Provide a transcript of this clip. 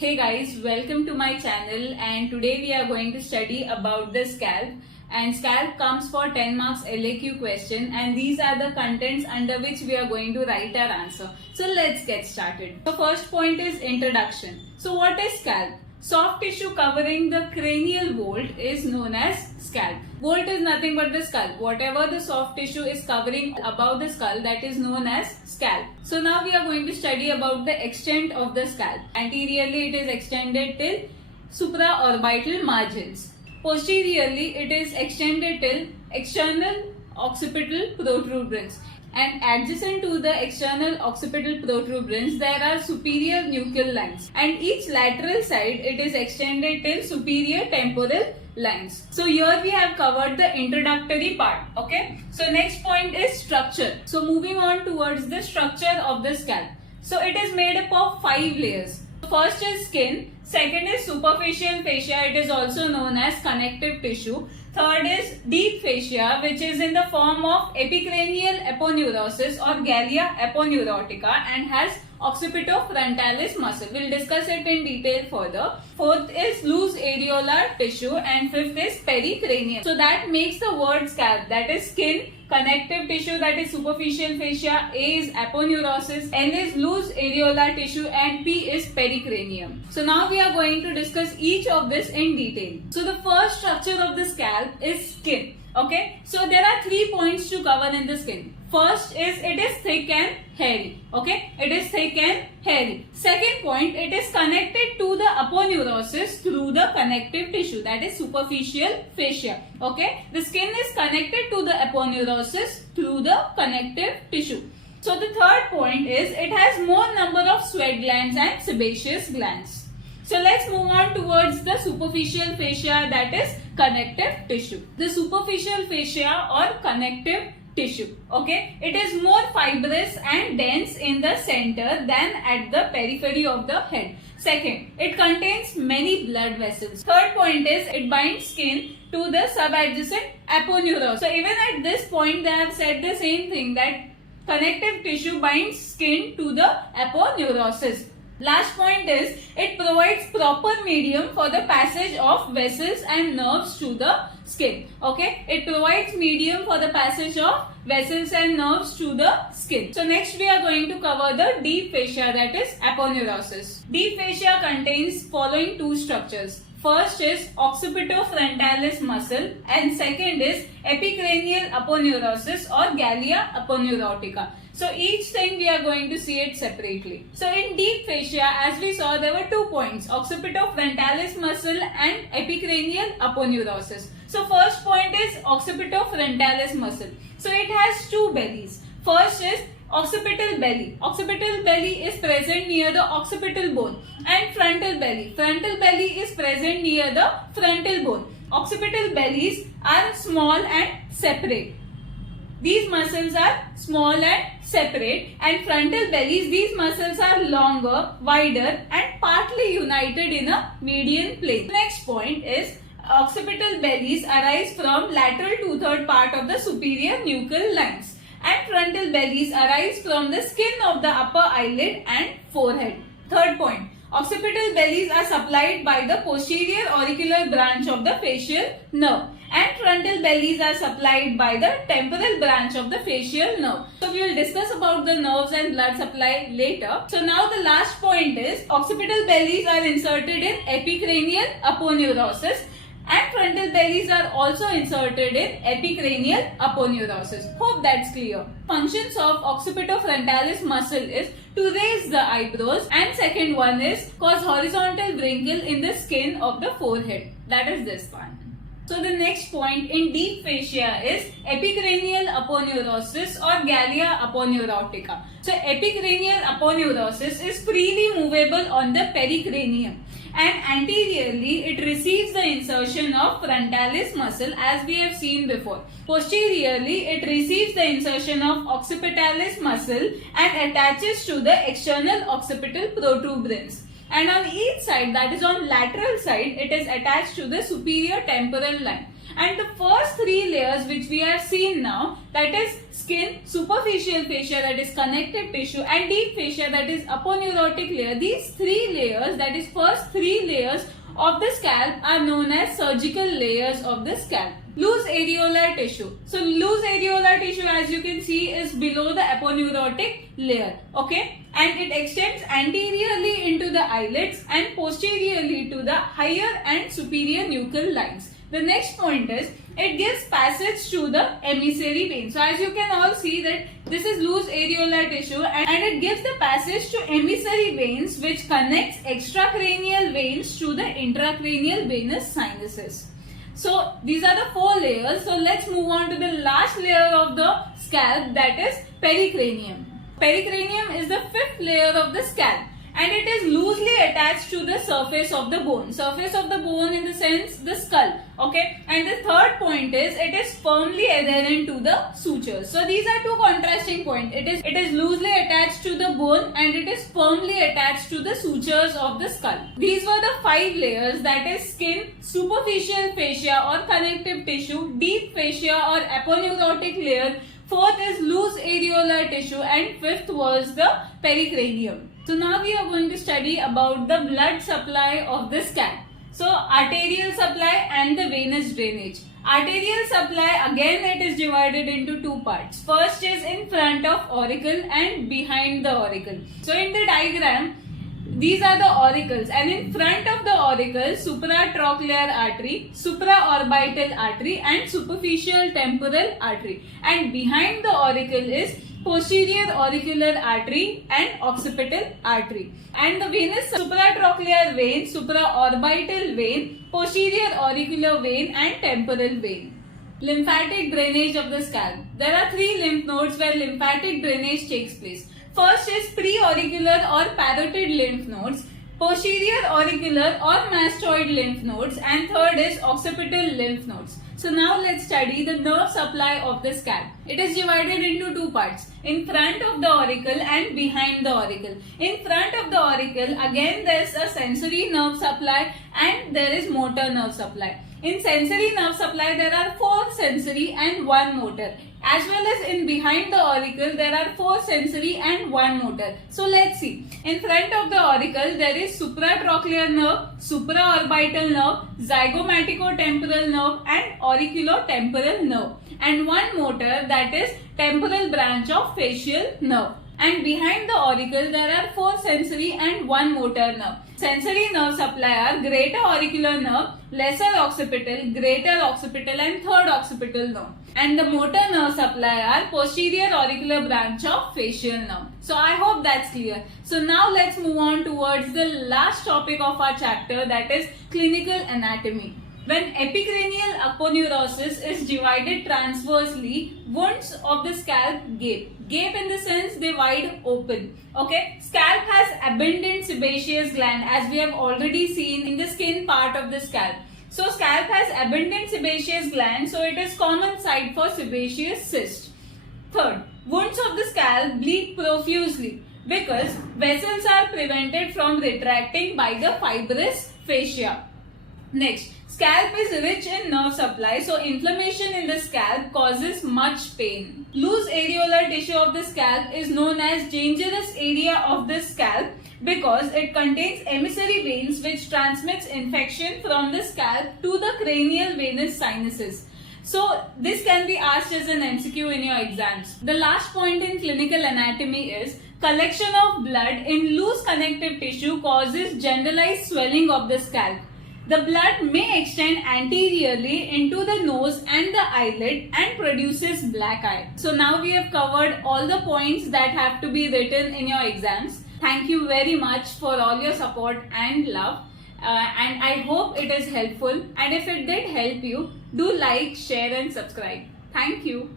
Hey guys, welcome to my channel, and today we are going to study about the scalp. And scalp comes for 10 marks LAQ question, and these are the contents under which we are going to write our answer. So let's get started. The first point is introduction. So what is scalp? Soft tissue covering the cranial vault is known as scalp. Vault is nothing but the skull. Whatever the soft tissue is covering above the skull, that is known as scalp. So now we are going to study about the extent of the scalp. Anteriorly it is extended till supraorbital margins. Posteriorly it is extended till external occipital protuberance. And adjacent to the external occipital protuberance, there are superior nuchal lines. And each lateral side, it is extended till superior temporal lines. So here we have covered the introductory part. Okay. So next point is structure. So moving on towards the structure of the scalp. So it is made up of 5 layers. First is skin. Second is superficial fascia. It is also known as connective tissue. Third is deep fascia, which is in the form of epicranial aponeurosis or gallia aponeurotica and has occipitofrontalis muscle. We'll discuss it in detail further. Fourth is loose areolar tissue and fifth is pericranium. So that makes the word scalp, that is skin, connective tissue, that is superficial fascia, A is aponeurosis, N is loose areolar tissue and P is pericranium. So now we are going to discuss each of this in detail. So the first structure of the scalp is skin. Okay, so there are 3 points to cover in the skin. First is it is thick and hairy. Okay, it is thick and hairy. Second point, it is connected to the aponeurosis through the connective tissue, that is superficial fascia. Okay, the skin is connected to the aponeurosis through the connective tissue. So the third point is it has more number of sweat glands and sebaceous glands. So let's move on towards the superficial fascia, that is connective tissue. The superficial fascia or connective tissue, okay, it is more fibrous and dense in the center than at the periphery of the head. Second, it contains many blood vessels. Third point is it binds skin to the subadjacent aponeurosis. So even at this point they have said the same thing, that connective tissue binds skin to the aponeurosis. Last point is it provides proper medium for the passage of vessels and nerves to the skin. Okay, it provides medium for the passage of vessels and nerves to the skin. So next we are going to cover the deep fascia, that is aponeurosis. Deep fascia contains following 2 structures. First is occipitofrontalis muscle and second is epicranial aponeurosis or gallia aponeurotica. So each thing we are going to see it separately. So in deep fascia, as we saw, there were 2 points, occipitofrontalis muscle and epicranial aponeurosis. So first point is occipitofrontalis muscle. So it has 2 bellies. First is occipital belly. Occipital belly is present near the occipital bone, and frontal belly. Frontal belly is present near the frontal bone. Occipital bellies are small and separate. These muscles are small and separate, and frontal bellies, these muscles are longer, wider and partly united in a median plane. Next point is occipital bellies arise from lateral 2/3 part of the superior nuchal lines, and frontal bellies arise from the skin of the upper eyelid and forehead. Third point, occipital bellies are supplied by the posterior auricular branch of the facial nerve, and frontal bellies are supplied by the temporal branch of the facial nerve. So we will discuss about the nerves and blood supply later. So now the last point is occipital bellies are inserted in epicranial aponeurosis, and frontal bellies are also inserted in epicranial aponeurosis. Hope that's clear. Functions of occipitofrontalis muscle is to raise the eyebrows, and second one is cause horizontal wrinkle in the skin of the forehead. That is this one. So the next point in deep fascia is epicranial aponeurosis or gallia aponeurotica. So epicranial aponeurosis is freely movable on the pericranium, and anteriorly it receives the insertion of frontalis muscle as we have seen before. Posteriorly it receives the insertion of occipitalis muscle and attaches to the external occipital protuberance. And on each side, that is on lateral side, it is attached to the superior temporal line. And the first three layers which we have seen now, that is skin, superficial fascia, that is connective tissue, and deep fascia, that is aponeurotic layer. These three layers, that is first three layers of the scalp, are known as surgical layers of the scalp. Loose areolar tissue. So loose areolar tissue, as you can see, is below the aponeurotic layer. Okay, and it extends anteriorly into the eyelids and posteriorly to the higher and superior nuchal lines. The next point is it gives passage to the emissary vein. So as you can all see that this is loose areolar tissue, and it gives the passage to emissary veins which connects extracranial veins to the intracranial venous sinuses. So these are the four layers. So let's move on to the last layer of the scalp, that is pericranium. Pericranium is the fifth layer of the scalp, and it is loosely attached to the surface of the bone. Surface of the bone in the sense the skull. Okay, and the third point is it is firmly adherent to the sutures. So these are two contrasting points. It is loosely attached to the bone and it is firmly attached to the sutures of the skull. These were the five layers, that is skin, superficial fascia or connective tissue, deep fascia or aponeurotic layer, fourth is loose areolar tissue, and fifth was the pericranium. So now we are going to study about the blood supply of the scalp. So arterial supply and the venous drainage. Arterial supply, again it is divided into two parts. First is in front of auricle and behind the auricle. So in the diagram, these are the auricles, and in front of the auricle, supratrochlear artery, supraorbital artery and superficial temporal artery. And behind the auricle is posterior auricular artery and occipital artery. And the venous supratrochlear vein, supraorbital vein, posterior auricular vein and temporal vein. Lymphatic drainage of the scalp. There are three lymph nodes where lymphatic drainage takes place. First is preauricular or parotid lymph nodes, posterior auricular or mastoid lymph nodes, and third is occipital lymph nodes. So now let's study the nerve supply of the scalp. It is divided into two parts, in front of the auricle and behind the auricle. In front of the auricle, again there is a sensory nerve supply and there is motor nerve supply. In sensory nerve supply, there are 4 sensory and 1 motor. As well as in behind the auricle, there are 4 sensory and 1 motor. So let's see. In front of the auricle, there is supratrochlear nerve, supraorbital nerve, zygomaticotemporal nerve and auriculotemporal nerve. And 1 motor, that is temporal branch of facial nerve. And behind the auricle, there are 4 sensory and 1 motor nerve. Sensory nerve supply are greater auricular nerve, lesser occipital, greater occipital and third occipital nerve. And the motor nerve supply are posterior auricular branch of facial nerve. So I hope that's clear. So now let's move on towards the last topic of our chapter, that is clinical anatomy. When epicranial aponeurosis is divided transversely, wounds of the scalp gape. Gape in the sense they wide open. Okay, scalp has abundant sebaceous gland, as we have already seen in the skin part of the scalp. So scalp has abundant sebaceous gland, so it is common site for sebaceous cyst. Third, wounds of the scalp bleed profusely because vessels are prevented from retracting by the fibrous fascia. Next, scalp is rich in nerve supply, so inflammation in the scalp causes much pain. Loose areolar tissue of the scalp is known as dangerous area of the scalp because it contains emissary veins which transmits infection from the scalp to the cranial venous sinuses. So this can be asked as an MCQ in your exams. The last point in clinical anatomy is collection of blood in loose connective tissue causes generalized swelling of the scalp. The blood may extend anteriorly into the nose and the eyelid and produces black eye. So now we have covered all the points that have to be written in your exams. Thank you very much for all your support and love. And I hope it is helpful. And if it did help you, do like, share and subscribe. Thank you.